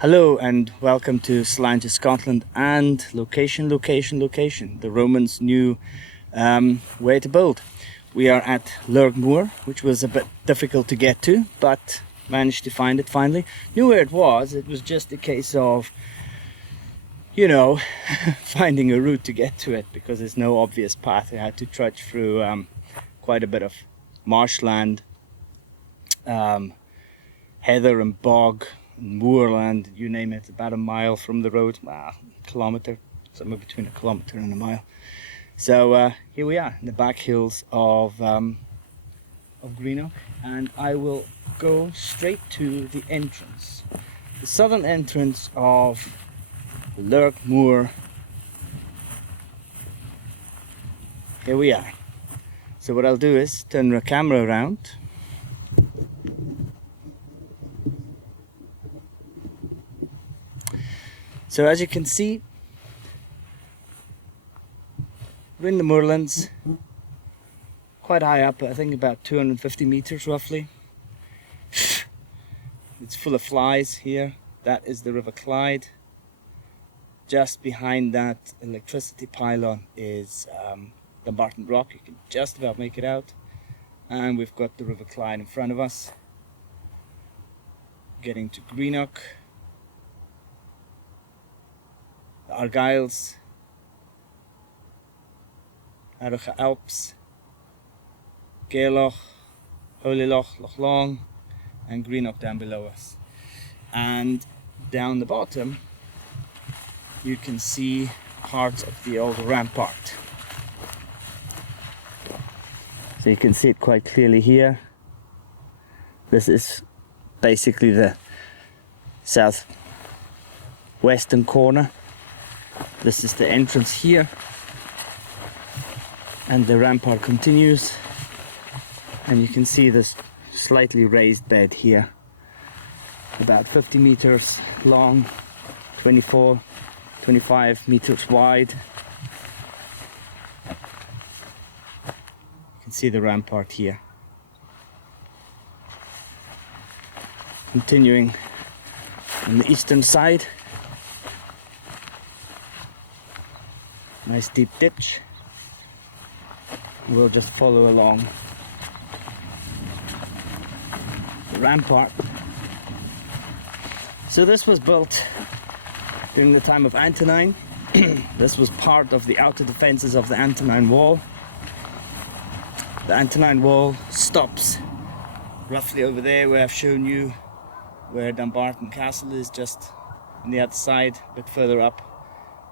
Hello and welcome to Sláinte, Scotland, and location, the Romans knew where to build. We are at Lurg Moor, which was a bit difficult to get to, but managed to find it finally. Knew where it was just a case of, finding a route to get to it, because there's no obvious path. I had to trudge through quite a bit of marshland, heather and bog, moorland, you name it, about a mile from the road, a kilometre, somewhere between a kilometre and a mile. So here we are in the back hills of Greenock, and I will go straight to the entrance, the southern entrance of Lurg Moor. Here we are. So what I'll do is turn the camera around. So as you can see, we're in the moorlands, quite high up, I think about 250 meters roughly. It's full of flies here. That is the River Clyde. Just behind that electricity pylon is Dumbarton Rock. You can just about make it out. And we've got the River Clyde in front of us. Getting to Greenock. The Argyles, Arrocha Alps, Gairloch, Holyloch, Loch Long, and Greenock down below us. And down the bottom, you can see parts of the old rampart. So you can see it quite clearly here. This is basically the southwestern corner. This is the entrance here, and the rampart continues, and you can see this slightly raised bed here, about 50 meters long, 25 meters wide. You can see the rampart here. Continuing on the eastern side, nice deep ditch. We'll just follow along the rampart. So this was built during the time of Antonine. This was part of the outer defenses of the Antonine Wall. The Antonine Wall stops roughly over there where I've shown you where Dumbarton Castle is, just on the other side, a bit further up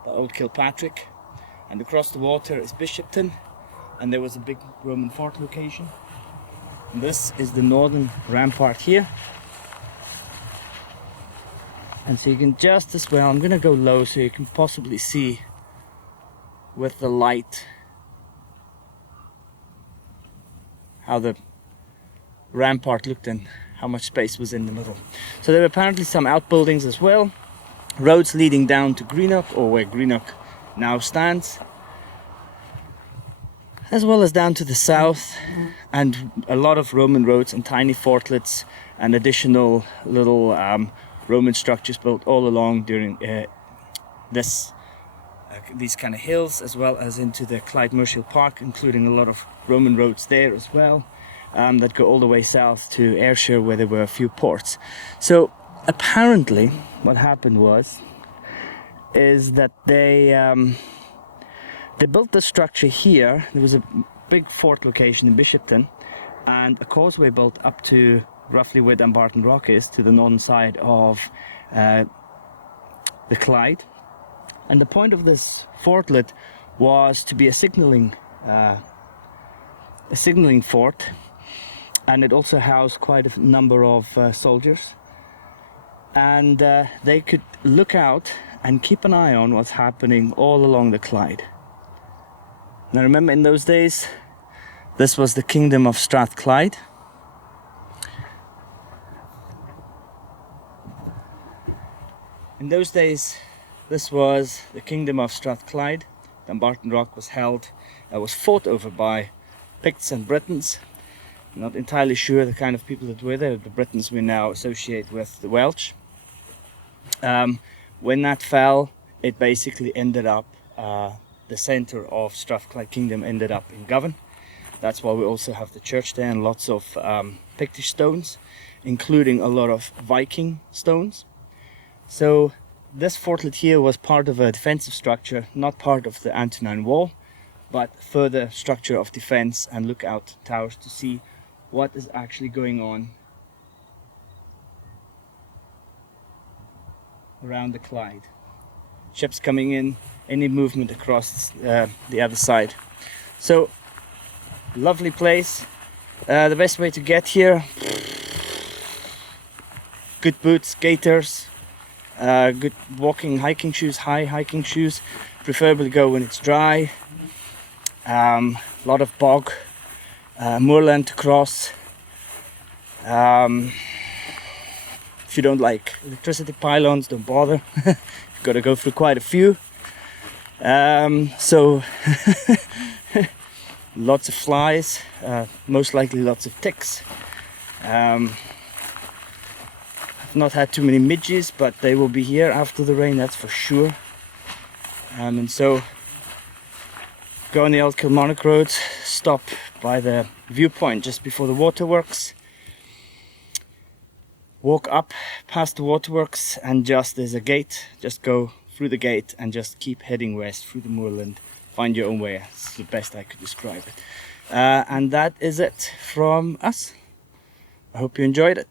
by Old Kilpatrick. And across the water is Bishopton, and there was a big Roman fort location. And this is the northern rampart here. And so you can just as well, I'm going to go low so you can possibly see with the light how the rampart looked and how much space was in the middle. So there were apparently some outbuildings as well, roads leading down to Greenock, or where Greenock now stands, as well as down to the south, and a lot of Roman roads and tiny fortlets and additional little Roman structures built all along during these kind of hills, as well as into the Clyde Mercial Park, including a lot of Roman roads there as well, that go all the way south to Ayrshire, where there were a few ports. So apparently what happened is that they built the structure here. There was a big fort location in Bishopton, and a causeway built up to roughly where Dumbarton Rock is, to the northern side of the Clyde. And the point of this fortlet was to be a signalling fort, and it also housed quite a number of soldiers. And they could look out and keep an eye on what's happening all along the Clyde. Now remember, in those days, this was the kingdom of Strathclyde. In those days, this was the kingdom of Strathclyde. Dumbarton Rock was fought over by Picts and Britons. I'm not entirely sure the kind of people that were there. The Britons we now associate with the Welsh. When that fell, it basically ended up, the center of Strathclyde Kingdom ended up in Govan. That's why we also have the church there and lots of Pictish stones, including a lot of Viking stones. So this fortlet here was part of a defensive structure, not part of the Antonine Wall, but further structure of defense and lookout towers to see what is actually going on around the Clyde. Ships coming in, any movement across the other side. So, lovely place. The best way to get here, good boots, gaiters, good walking, hiking shoes, high hiking shoes. Preferably go when it's dry. Lot of bog, moorland to cross. If you don't like electricity pylons, don't bother. You've got to go through quite a few. So lots of flies, most likely lots of ticks. I've not had too many midges, but they will be here after the rain, that's for sure. And so go on the old Kilmarnock Road, stop by the viewpoint just before the waterworks. Walk up past the waterworks and there's a gate, just go through the gate and just keep heading west through the moorland. Find your own way, it's the best I could describe it. And that is it from us. I hope you enjoyed it.